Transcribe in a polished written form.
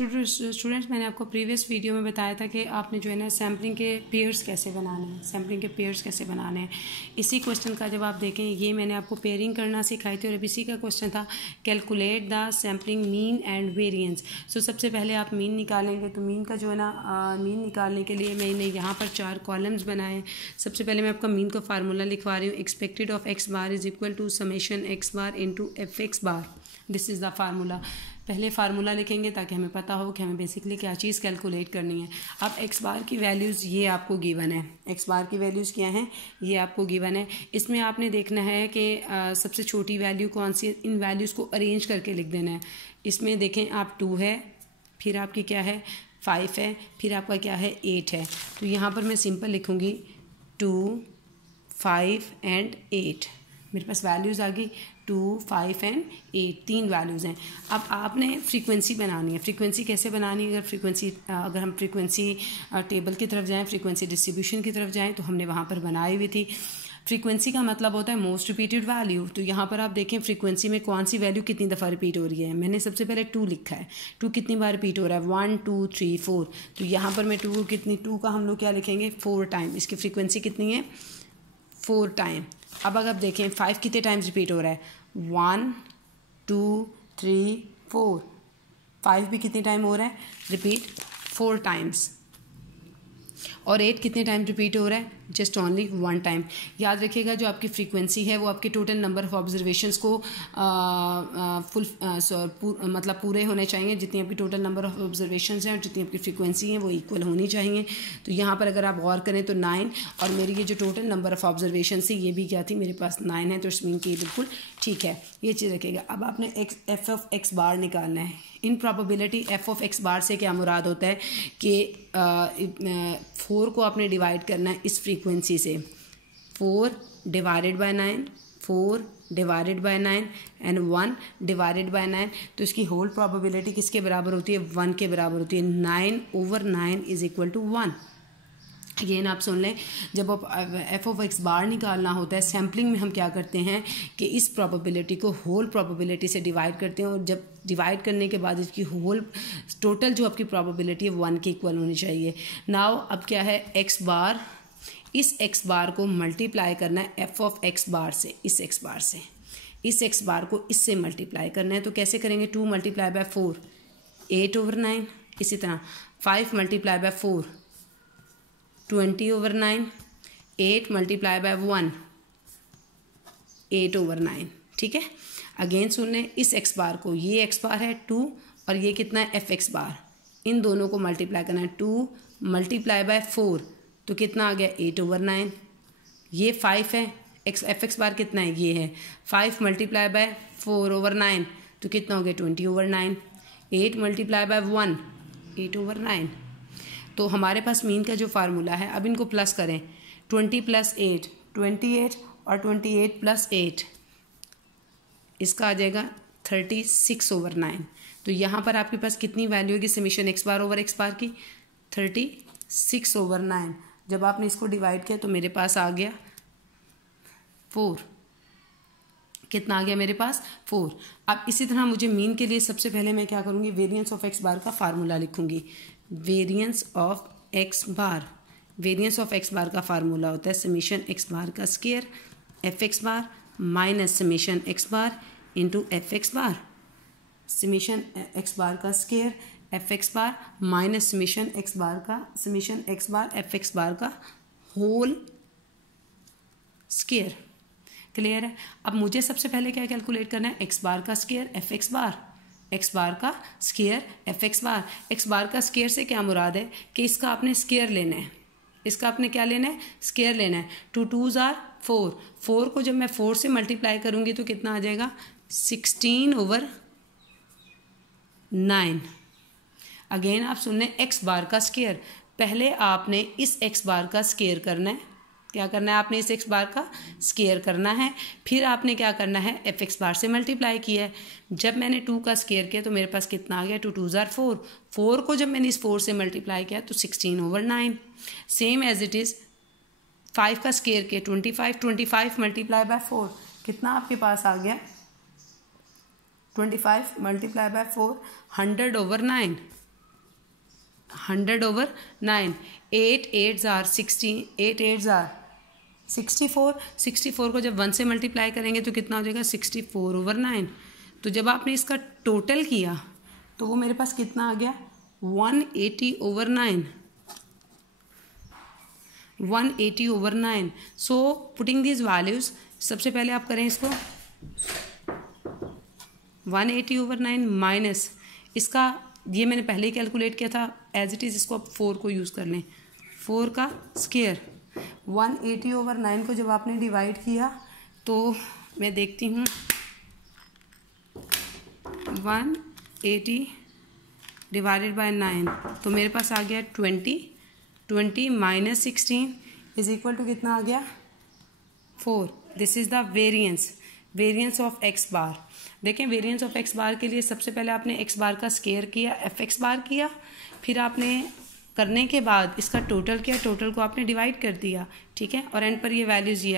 Students मैंने आपको previous video में बताया था कि आपने जो है ना सैम्पलिंग के पेयर्स कैसे बनाने हैं, सैम्पलिंग के पेयर्स कैसे बनाने हैं। इसी क्वेश्चन का जब आप देखें, ये मैंने आपको पेयरिंग करना सिखाई थी और अब इसी का क्वेश्चन था calculate the sampling mean and variance. So सबसे पहले आप मीन निकालेंगे, तो मीन का जो है ना मीन निकालने के लिए मैंने यहाँ पर 4 कॉलम्स बनाए। सबसे पहले मैं आपका मीन का फार्मूला लिखवा रही हूँ। Expected of X bar is equal to summation X bar into F X bar. This is the formula. पहले फार्मूला लिखेंगे ताकि हमें पता हो कि हमें बेसिकली क्या चीज़ कैलकुलेट करनी है। अब एक्स बार की वैल्यूज़ ये आपको गिवन है, एक्स बार की वैल्यूज़ क्या हैं ये आपको गिवन है। इसमें आपने देखना है कि सबसे छोटी वैल्यू कौन सी है, इन वैल्यूज़ को अरेंज करके लिख देना है। इसमें देखें आप 2 है, फिर आपकी क्या है 5 है, फिर आपका क्या है 8 है। तो यहाँ पर मैं सिंपल लिखूँगी 2, 5 एंड 8। मेरे पास वैल्यूज़ आ गई 2, 5 एंड 8, 3 वैल्यूज़ हैं। अब आपने फ्रीक्वेंसी बनानी है। फ्रीक्वेंसी कैसे बनानी है? अगर हम फ्रीक्वेंसी टेबल की तरफ जाएं, फ्रीक्वेंसी डिस्ट्रीब्यूशन की तरफ जाएं, तो हमने वहाँ पर बनाई हुई थी। फ्रीक्वेंसी का मतलब होता है मोस्ट रिपीटेड वैल्यू। तो यहाँ पर आप देखें फ्रीक्वेंसी में कौन सी वैल्यू कितनी दफ़ा रिपीट हो रही है। मैंने सबसे पहले 2 लिखा है। 2 कितनी बार रिपीट हो रहा है? 1, 2, 3, 4। तो यहाँ पर मैं 2 का हम लोग क्या लिखेंगे 4 टाइम। इसकी फ्रीक्वेंसी कितनी है 4 टाइम। अब अगर आप देखें 5 कितने टाइम्स रिपीट हो रहा है 1, 2, 3, 4। 5 भी कितने टाइम हो रहा है रिपीट 4 टाइम्स। और 8 कितने टाइम रिपीट हो रहा है जस्ट ओनली 1 टाइम। याद रखिएगा जो आपकी फ्रीक्वेंसी है वो आपके टोटल नंबर ऑफ ऑब्जर्वेशंस को मतलब पूरे होने चाहिए। जितनी आपकी टोटल नंबर ऑफ ऑब्जर्वेशंस हैं और जितनी आपकी फ्रीक्वेंसी हैं वो इक्वल होनी चाहिए। तो यहाँ पर अगर आप गौर करें तो 9 और मेरी ये जो टोटल नंबर ऑफ ऑब्जर्वेशन थी ये भी क्या थी मेरे पास 9 है। तो इट्स मीन कि बिल्कुल ठीक है, ये चीज़ रखिएगा। अब आपने एफ ऑफ एक्स बार निकालना है। इन प्रॉबेबिलिटी एफ ऑफ एक्स बार से क्या मुराद होता है कि 4 को आपने डिवाइड करना है इस फ्रीक्वेंसी से। 4 divided by 9, 4 divided by 9 and 1 divided by 9। तो इसकी होल प्रोबेबिलिटी किसके बराबर होती है 1 के बराबर होती है। 9/9 इज इक्वल टू 1। अगेन आप सुन लें, जब आप एफ ऑफ एक्स बार निकालना होता है सैम्पलिंग में हम क्या करते हैं कि इस प्रोबेबिलिटी को होल प्रोबेबिलिटी से डिवाइड करते हैं और जब डिवाइड करने के बाद इसकी होल टोटल जो आपकी प्रोबेबिलिटी है 1 के इक्वल होनी चाहिए। नाउ अब क्या है एक्स बार, इस एक्स बार को मल्टीप्लाई करना है एफ ऑफ एक्स बार से। इस एक्स बार से इस एक्स बार को इससे मल्टीप्लाई करना है। तो कैसे करेंगे 2 × 4 8/9। इसी तरह 5 × 4 20/9। 8 × 1 8/9। ठीक है, अगेन सुन लें, इस एक्स बार को, ये एक्स बार है 2 और ये कितना है एफ एक्स बार, इन दोनों को मल्टीप्लाई करना है। 2 × 4 तो कितना आ गया 8/9। ये 5 है, एफ एक्स बार कितना है ये है 5 × 4/9 तो कितना हो गया 20/9। 8 × 1 8/9। तो हमारे पास मीन का जो फार्मूला है, अब इनको प्लस करें 20 + 8 28 और 28 + 8 इसका आ जाएगा 36/9। तो यहाँ पर आपके पास कितनी वैल्यू होगी समेशन एक्स बार ओवर एक्स बार की 36/9। जब आपने इसको डिवाइड किया तो मेरे पास आ गया 4। कितना आ गया मेरे पास 4। अब इसी तरह मुझे मीन के लिए सबसे पहले मैं क्या करूँगी वेरिएंस ऑफ एक्स बार का फार्मूला लिखूँगी। Variance of X bar, variance of X bar का फार्मूला होता है समेशन एक्स बार का square F X bar minus summation X bar into F X bar. Summation X bar का square F X bar minus summation X bar F X bar का whole square. Clear है? अब मुझे सबसे पहले क्या calculate करना है एक्स बार का स्क्वायर एफ एक्स बार, एक्स बार का स्क्वायर एफ एक्स बार। एक्स बार का स्क्वायर से क्या मुराद है कि इसका आपने स्क्वायर लेना है, इसका आपने क्या लेना है स्क्वायर लेना है। 2 2s are 4। 4 को जब मैं 4 से मल्टीप्लाई करूँगी तो कितना आ जाएगा 16/9। अगेन आप सुन लें एक्स बार का स्क्वायर, पहले आपने इस एक्स बार का स्क्वायर करना है। क्या करना है आपने इस एक्स बार का स्क्वायर करना है, फिर आपने क्या करना है एफ एक्स बार से मल्टीप्लाई किया है। जब मैंने 2 का स्क्वायर किया तो मेरे पास कितना आ गया 2 2s are 4। 4 को जब मैंने इस 4 से मल्टीप्लाई किया तो 16/9। सेम एज इट इज़ 5 का स्क्वायर किया 25 × 4 कितना आपके पास आ गया 25 × 4 100/9। 100/9, 8 8s are 60, 8 8s are 64, 64 को जब 1 से मल्टीप्लाई करेंगे तो कितना हो जाएगा 64/9। तो जब आपने इसका टोटल किया तो वो मेरे पास कितना आ गया 180/9, 180/9। सो पुटिंग दिस वैल्यूज, सबसे पहले आप करें इसको 180/9 माइनस इसका, ये मैंने पहले ही कैलकुलेट किया था एज इट इज़, इसको आप 4 को यूज़ कर लें, 4 का स्क्वायर। 180/9 को जब आपने डिवाइड किया तो मैं देखती हूँ 180 डिवाइडेड बाय 9, तो मेरे पास आ गया 20, 20 माइनस 16 इज इक्वल टू कितना आ गया 4। This is the variance of X bar. देखें वेरिएंस ऑफ एक्स बार के लिए सबसे पहले आपने एक्स बार का स्क्वायर किया, एफ एक्स बार किया, फिर आपने करने के बाद इसका टोटल किया, टोटल को आपने डिवाइड कर दिया, ठीक है, और एंड पर ये वैल्यूज़ ये